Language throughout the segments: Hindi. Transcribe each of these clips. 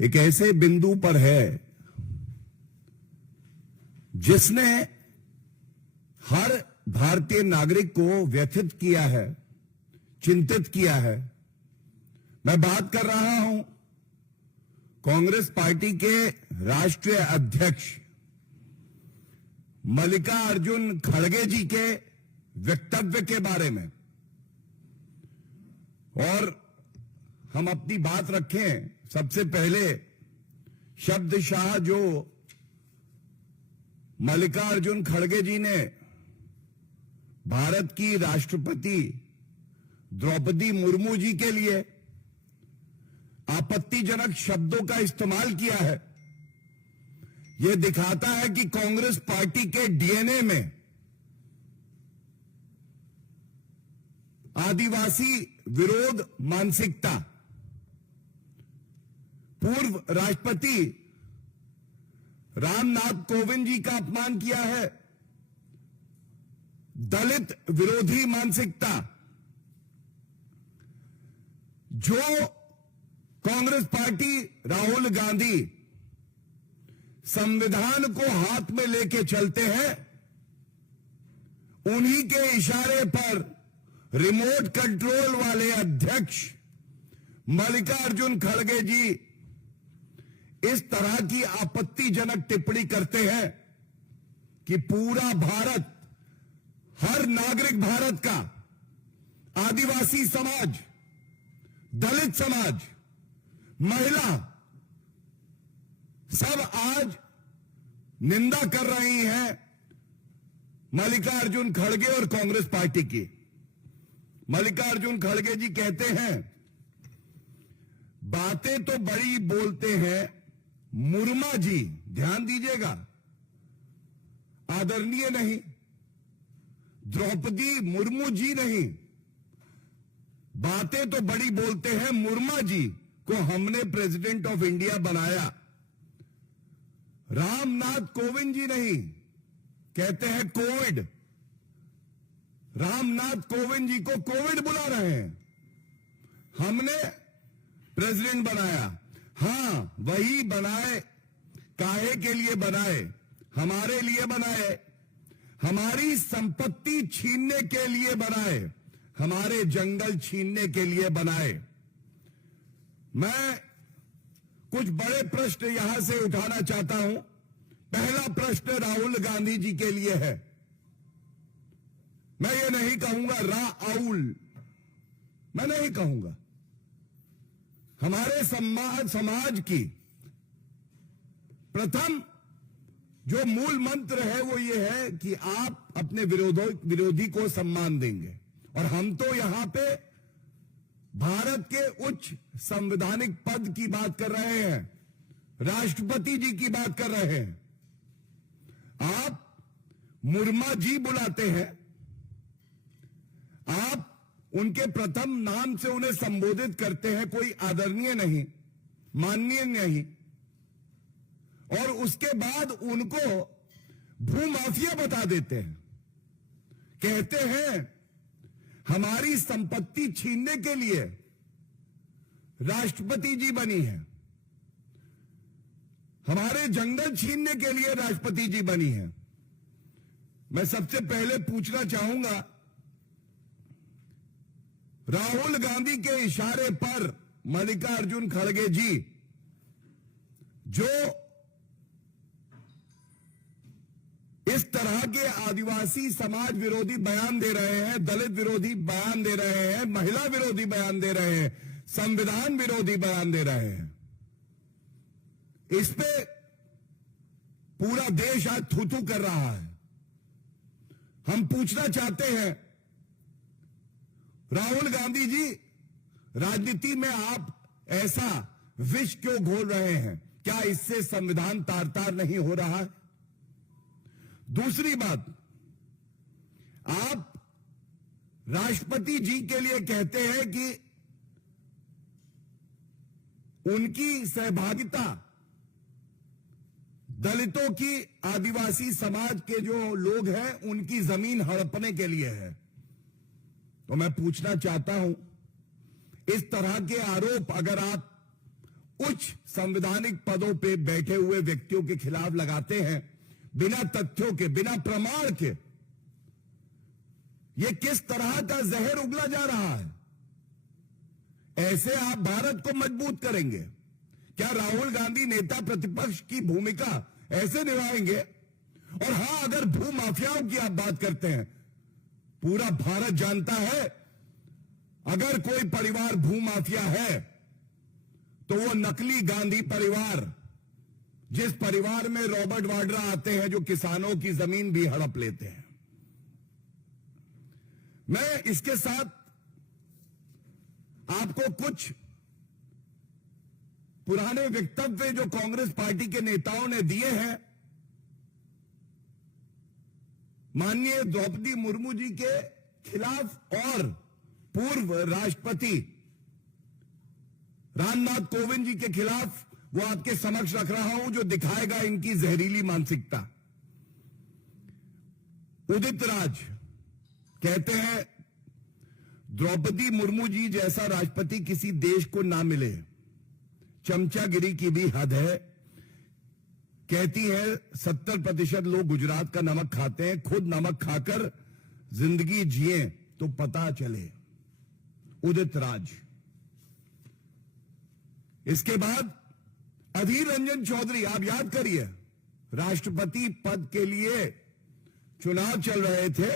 एक ऐसे बिंदु पर है जिसने हर भारतीय नागरिक को व्यथित किया है, चिंतित किया है। मैं बात कर रहा हूं कांग्रेस पार्टी के राष्ट्रीय अध्यक्ष मल्लिकार्जुन खड़गे जी के वक्तव्य के बारे में। और हम अपनी बात रखें, सबसे पहले शब्दशाह जो मल्लिकार्जुन खड़गे जी ने भारत की राष्ट्रपति द्रौपदी मुर्मू जी के लिए आपत्तिजनक शब्दों का इस्तेमाल किया है, यह दिखाता है कि कांग्रेस पार्टी के डीएनए में आदिवासी विरोध मानसिकता, पूर्व राष्ट्रपति रामनाथ कोविंद जी का अपमान किया है, दलित विरोधी मानसिकता, जो कांग्रेस पार्टी राहुल गांधी संविधान को हाथ में लेके चलते हैं, उन्हीं के इशारे पर रिमोट कंट्रोल वाले अध्यक्ष मल्लिकार्जुन खड़गे जी इस तरह की आपत्तिजनक टिप्पणी करते हैं कि पूरा भारत, हर नागरिक भारत का, आदिवासी समाज, दलित समाज, महिला, सब आज निंदा कर रही हैं मल्लिकार्जुन खड़गे और कांग्रेस पार्टी की। मल्लिकार्जुन खड़गे जी कहते हैं, बातें तो बड़ी बोलते हैं मुर्मा जी, ध्यान दीजिएगा, आदरणीय नहीं, द्रौपदी मुर्मू जी नहीं, बातें तो बड़ी बोलते हैं मुर्मा जी को हमने प्रेसिडेंट ऑफ इंडिया बनाया, रामनाथ कोविंद जी नहीं, कहते हैं कोविड, रामनाथ कोविंद जी को कोविड बुला रहे हैं, हमने प्रेसिडेंट बनाया। हां, वही बनाए, काहे के लिए बनाए? हमारे लिए बनाए, हमारी संपत्ति छीनने के लिए बनाए, हमारे जंगल छीनने के लिए बनाए। मैं कुछ बड़े प्रश्न यहां से उठाना चाहता हूं। पहला प्रश्न राहुल गांधी जी के लिए है। मैं ये नहीं कहूंगा राउल, मैं नहीं कहूंगा। हमारे समाज की प्रथम जो मूल मंत्र है वो ये है कि आप अपने विरोधी को सम्मान देंगे। और हम तो यहां पे भारत के उच्च संवैधानिक पद की बात कर रहे हैं, राष्ट्रपति जी की बात कर रहे हैं। आप मुर्मा जी बुलाते हैं, आप उनके प्रथम नाम से उन्हें संबोधित करते हैं, कोई आदरणीय नहीं, माननीय नहीं, और उसके बाद उनको भूमाफिया बता देते हैं। कहते हैं हमारी संपत्ति छीनने के लिए राष्ट्रपति जी बनी है, हमारे जंगल छीनने के लिए राष्ट्रपति जी बनी है। मैं सबसे पहले पूछना चाहूंगा, राहुल गांधी के इशारे पर मल्लिकार्जुन खड़गे जी जो इस तरह के आदिवासी समाज विरोधी बयान दे रहे हैं, दलित विरोधी बयान दे रहे हैं, महिला विरोधी बयान दे रहे हैं, संविधान विरोधी बयान दे रहे हैं, इस पे पूरा देश आज थू-थू कर रहा है। हम पूछना चाहते हैं, राहुल गांधी जी, राजनीति में आप ऐसा विष क्यों घोल रहे हैं? क्या इससे संविधान तार-तार नहीं हो रहा है? दूसरी बात, आप राष्ट्रपति जी के लिए कहते हैं कि उनकी सहभागिता दलितों की, आदिवासी समाज के जो लोग हैं उनकी जमीन हड़पने के लिए है। तो मैं पूछना चाहता हूं, इस तरह के आरोप अगर आप उच्च संवैधानिक पदों पे बैठे हुए व्यक्तियों के खिलाफ लगाते हैं, बिना तथ्यों के, बिना प्रमाण के। यह किस तरह का जहर उगला जा रहा है? ऐसे आप भारत को मजबूत करेंगे? क्या राहुल गांधी नेता प्रतिपक्ष की भूमिका ऐसे निभाएंगे? और हां, अगर भू माफियाओं की आप बात करते हैं, पूरा भारत जानता है, अगर कोई परिवार भू माफिया है तो वो नकली गांधी परिवार, जिस परिवार में रॉबर्ट वाड्रा आते हैं, जो किसानों की जमीन भी हड़प लेते हैं। मैं इसके साथ आपको कुछ पुराने वक्तव्य जो कांग्रेस पार्टी के नेताओं ने दिए हैं, माननीय द्रौपदी मुर्मू जी के खिलाफ और पूर्व राष्ट्रपति रामनाथ कोविंद जी के खिलाफ, वो आपके समक्ष रख रहा हूं, जो दिखाएगा इनकी जहरीली मानसिकता। उदित राज कहते हैं, द्रौपदी मुर्मू जी जैसा राष्ट्रपति किसी देश को ना मिले, चमचागिरी की भी हद है। कहती है 70% लोग गुजरात का नमक खाते हैं, खुद नमक खाकर जिंदगी जिए तो पता चले। उदित राज। इसके बाद अधीर रंजन चौधरी, आप याद करिए, राष्ट्रपति पद के लिए चुनाव चल रहे थे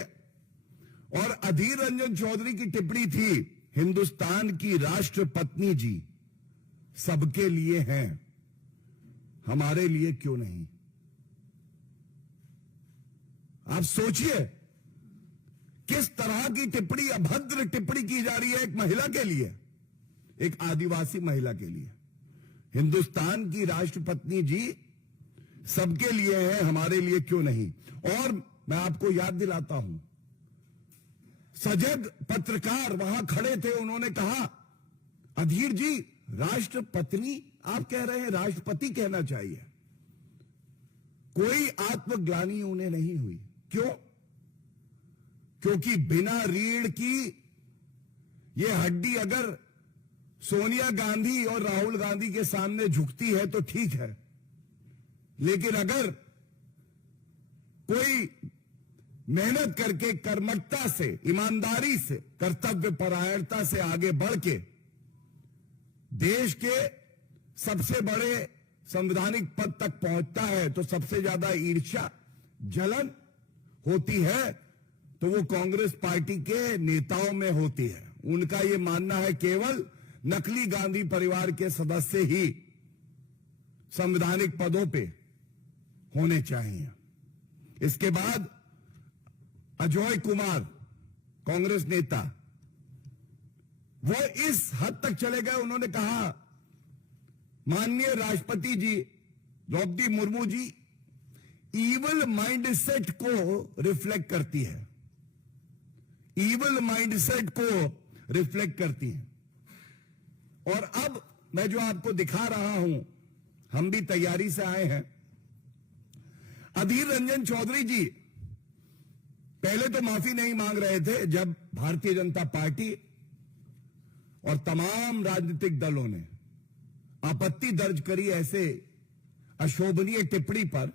और अधीर रंजन चौधरी की टिप्पणी थी, हिंदुस्तान की राष्ट्रपत्नी जी सबके लिए हैं, हमारे लिए क्यों नहीं? आप सोचिए किस तरह की टिप्पणी, अभद्र टिप्पणी की जा रही है एक महिला के लिए, एक आदिवासी महिला के लिए। हिंदुस्तान की राष्ट्रपत्नी जी सबके लिए है, हमारे लिए क्यों नहीं? और मैं आपको याद दिलाता हूं, सजग पत्रकार वहां खड़े थे, उन्होंने कहा, अधीर जी राष्ट्रपत्नी आप कह रहे हैं, राष्ट्रपति कहना चाहिए। कोई आत्मग्लानि उन्हें नहीं हुई। क्यों? क्योंकि बिना रीढ़ की ये हड्डी अगर सोनिया गांधी और राहुल गांधी के सामने झुकती है तो ठीक है, लेकिन अगर कोई मेहनत करके, कर्मठता से, ईमानदारी से, कर्तव्य परायणता से आगे बढ़ के देश के सबसे बड़े संवैधानिक पद तक पहुंचता है, तो सबसे ज्यादा ईर्ष्या, जलन होती है तो वो कांग्रेस पार्टी के नेताओं में होती है। उनका यह मानना है केवल नकली गांधी परिवार के सदस्य ही संवैधानिक पदों पे होने चाहिए। इसके बाद अजय कुमार, कांग्रेस नेता, वो इस हद तक चले गए, उन्होंने कहा, माननीय राष्ट्रपति जी द्रौपदी मुर्मू जी ईवल माइंडसेट को रिफ्लेक्ट करती है, ईवल माइंडसेट को रिफ्लेक्ट करती है। और अब मैं जो आपको दिखा रहा हूं, हम भी तैयारी से आए हैं। अधीर रंजन चौधरी जी पहले तो माफी नहीं मांग रहे थे, जब भारतीय जनता पार्टी और तमाम राजनीतिक दलों ने आपत्ति दर्ज करी ऐसे अशोभनीय टिप्पणी पर,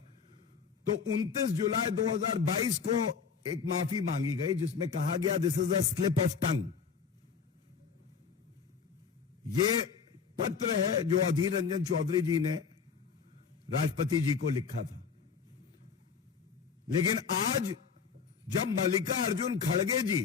तो 29 जुलाई 2022 को एक माफी मांगी गई, जिसमें कहा गया, this is a slip of tongue. ये पत्र है जो अधीर रंजन चौधरी जी ने राष्ट्रपति जी को लिखा था। लेकिन आज जब मल्लिकार्जुन खड़गे जी